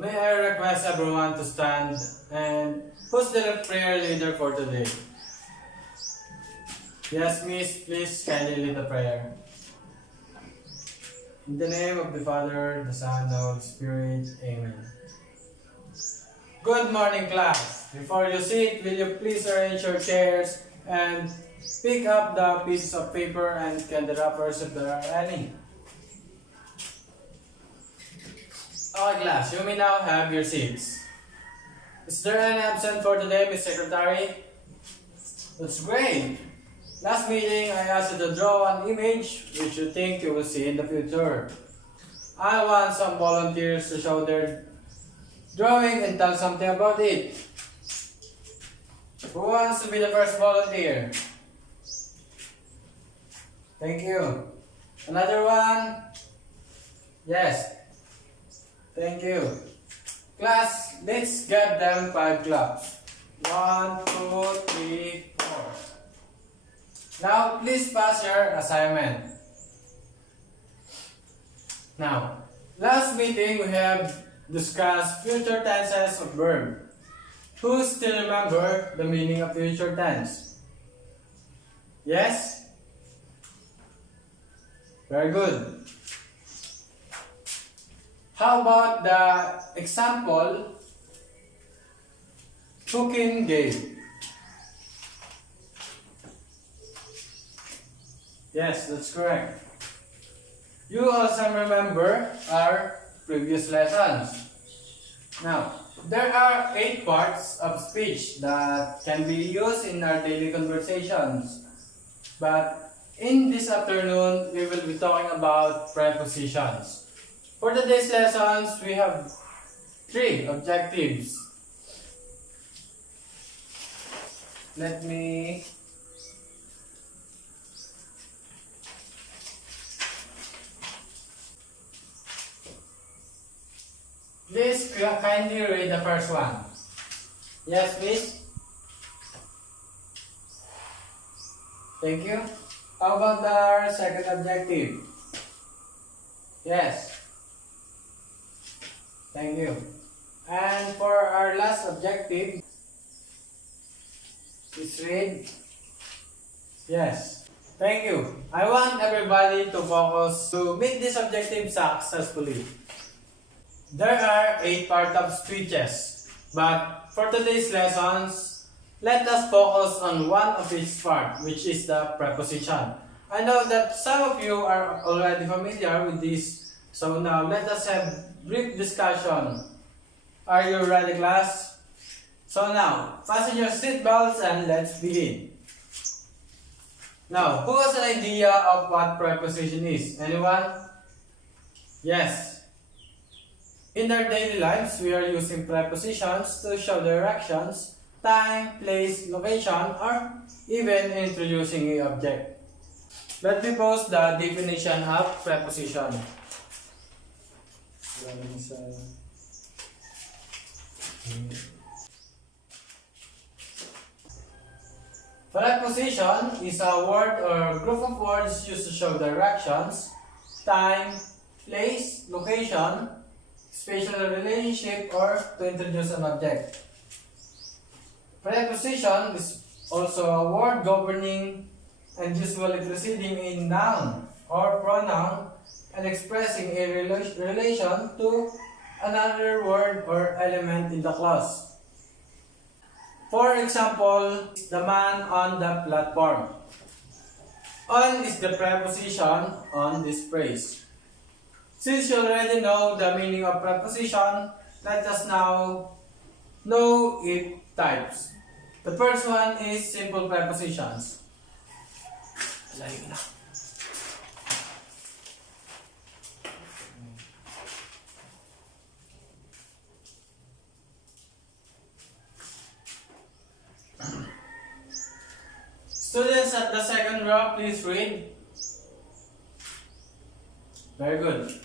May I request everyone to stand, and who's the prayer leader for today? Yes, Miss, please kindly lead the prayer. In the name of the Father, the Son, and the Holy Spirit. Amen. Good morning, class. Before you sit, will you please arrange your chairs and pick up the pieces of paper and candy wrappers if there are any. Okay, class, you may now have your seats. Is there any absent for today, Miss Secretary? That's great. Last meeting, I asked you to draw an image which you think you will see in the future. I want some volunteers to show their drawing and tell something about it. Who wants to be the first volunteer? Thank you. Another one? Yes. Thank you. Class, let's give them 5 claps. 1, 2, 3, 4. Now, please pass your assignment. Now, last meeting we have discussed future tenses of verb. Who still remember the meaning of future tense? Yes? Very good. How about the example Pukin gave? Yes, that's correct. You also remember our previous lessons. Now, there are 8 parts of speech that can be used in our daily conversations. But in this afternoon, we will be talking about prepositions. For today's lessons, we have 3 objectives. Let me please kindly read the first one. Yes, please. Thank you. How about our second objective? Yes. Thank you. And for our last objective, please read. Yes. Thank you. I want everybody to focus to make this objective successfully. There are 8 parts of speeches, but for today's lessons, let us focus on one of each part, which is the preposition. I know that some of you are already familiar with this, so now let us have brief discussion. Are you ready, class? So now, fasten your seatbelts and let's begin. Now, who has an idea of what preposition is? Anyone? Yes. In our daily lives, we are using prepositions to show directions, time, place, location, or even introducing an object. Let me post the definition of preposition. Preposition is a word or group of words used to show directions, time, place, location, spatial relationship, or to introduce an object. Preposition is also a word governing and usually preceding a noun or pronoun and expressing a relation to another word or element in the clause. For example, the man on the platform. On is the preposition on this phrase. Since you already know the meaning of preposition, let us now know its types. The first one is simple prepositions. Students at the second row, please read. Very good.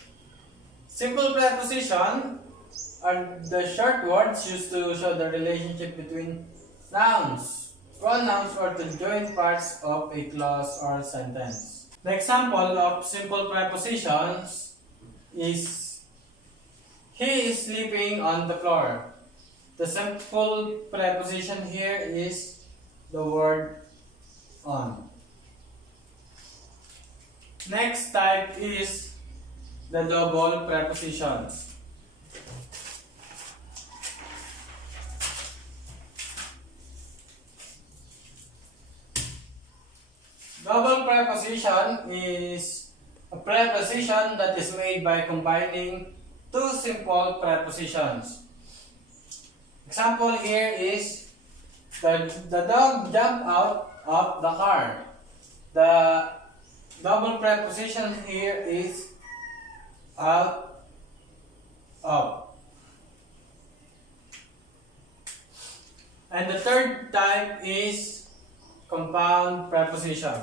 Simple preposition are the short words used to show the relationship between nouns, pronouns, or the joint parts of a clause or sentence. The example of simple prepositions is He is sleeping on the floor. The simple preposition here is the word on. Next type is the double prepositions. Double preposition is a preposition that is made by combining two simple prepositions. Example here is the dog jumped out of the car. The double preposition here is out of. And the third type is compound preposition.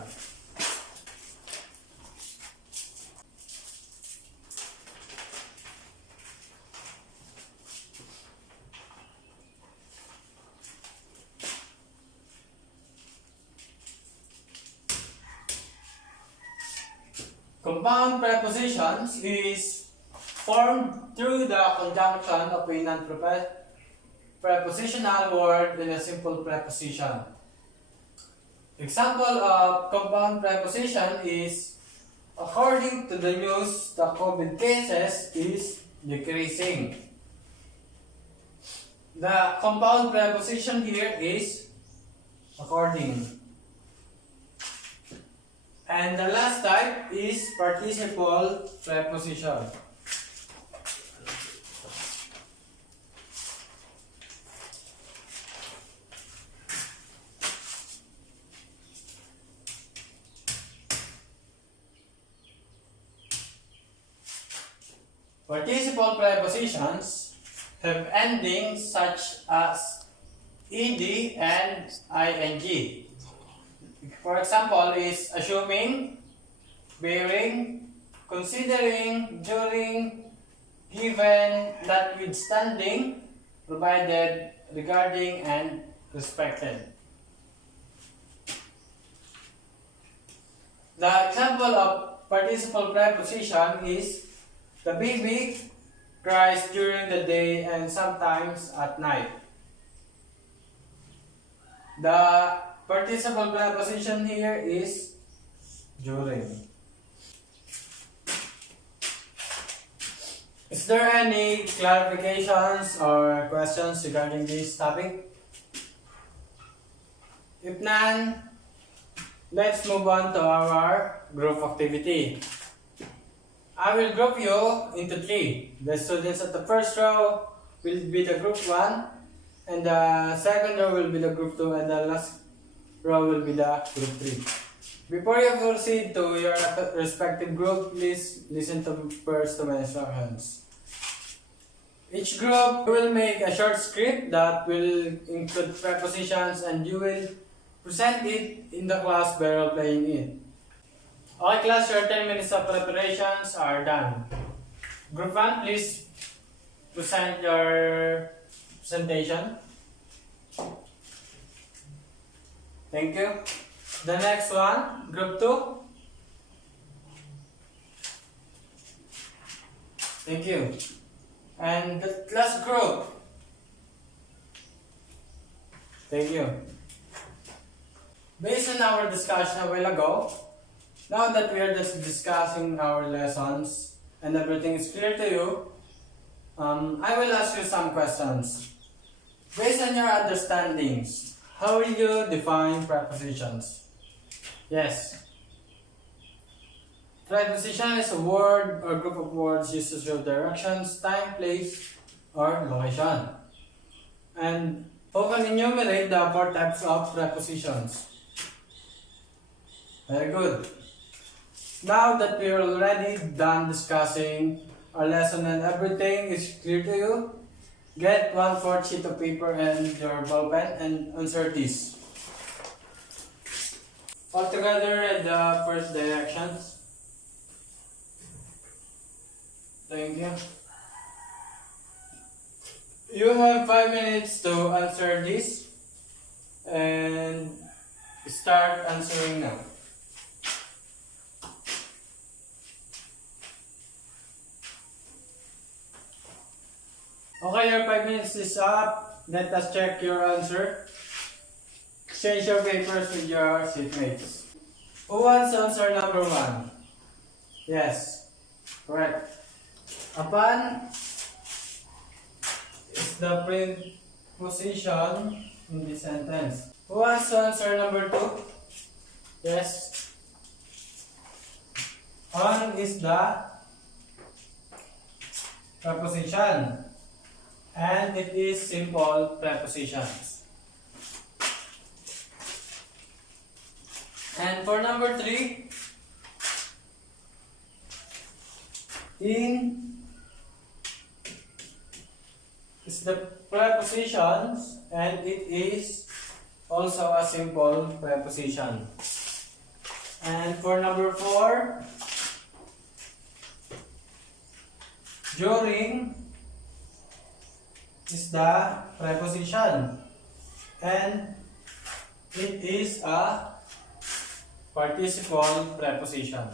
Compound prepositions is formed through the conjunction of a non-prepositional word in a simple preposition. Example of compound preposition is, according to the news, the COVID cases is decreasing. The compound preposition here is according. And the last type is participle preposition. Participle prepositions have endings such as ed and ing. For example, is assuming, bearing, considering, during, given, notwithstanding, provided, regarding, and respected. The example of participle preposition is, the baby cries during the day and sometimes at night. The participle preposition here is during. Is there any clarifications or questions regarding this topic? If none, let's move on to our group activity. I will group you into three. The students at the first row will be the group 1, and the second row will be the group 2, and the last row will be the group 3. Before you proceed to your respective group, please listen first to my instructions. Each group will make a short script that will include prepositions, and you will present it in the class by role playing it. Okay class, your 10 minutes of preparations are done. Group 1, please present your presentation. Thank you. The next one, group 2. Thank you. And the last group. Thank you. Based on our discussion a while ago, now that we are just discussing our lessons and everything is clear to you, I will ask you some questions. Based on your understandings, how will you define prepositions? Yes. Preposition is a word or group of words used to show directions, time, place, or location. And who can enumerate the 4 types of prepositions? Very good. Now that we are already done discussing our lesson and everything is clear to you, get 1/4 sheet of paper and your ball pen and answer this. All together read the first directions. Thank you. You have 5 minutes to answer this and start answering now. Okay, your 5 minutes is up. Let us check your answer. Exchange your papers with your seatmates. Who wants answer number 1? Yes, correct. Upon is the preposition in the sentence. Who wants to answer number 2? Yes. On is the preposition, and it is simple prepositions. And for number 3, in is the prepositions, and it is also a simple preposition. And for number 4, during is the preposition, and it is a participle preposition.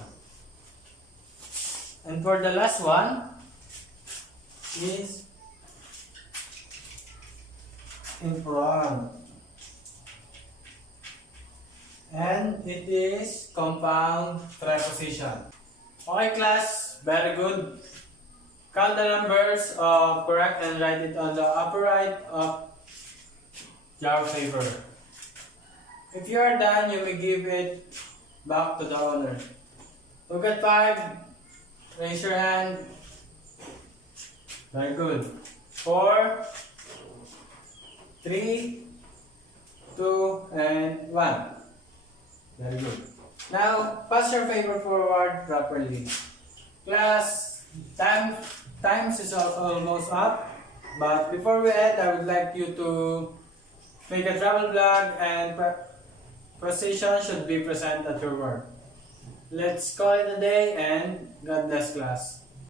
And for the last one is in front, and it is compound preposition. Okay class, very good. Count the numbers of correct and write it on the upper right of your paper. If you are done, you may give it back to the owner. Look at 5. Raise your hand. Very good. 4, 3, 2, and 1. Very good. Now, pass your paper forward properly. Class, times is almost up. But before we end, I would like you to make a travel vlog, and precision should be present at your work. Let's call it a day, and God bless class.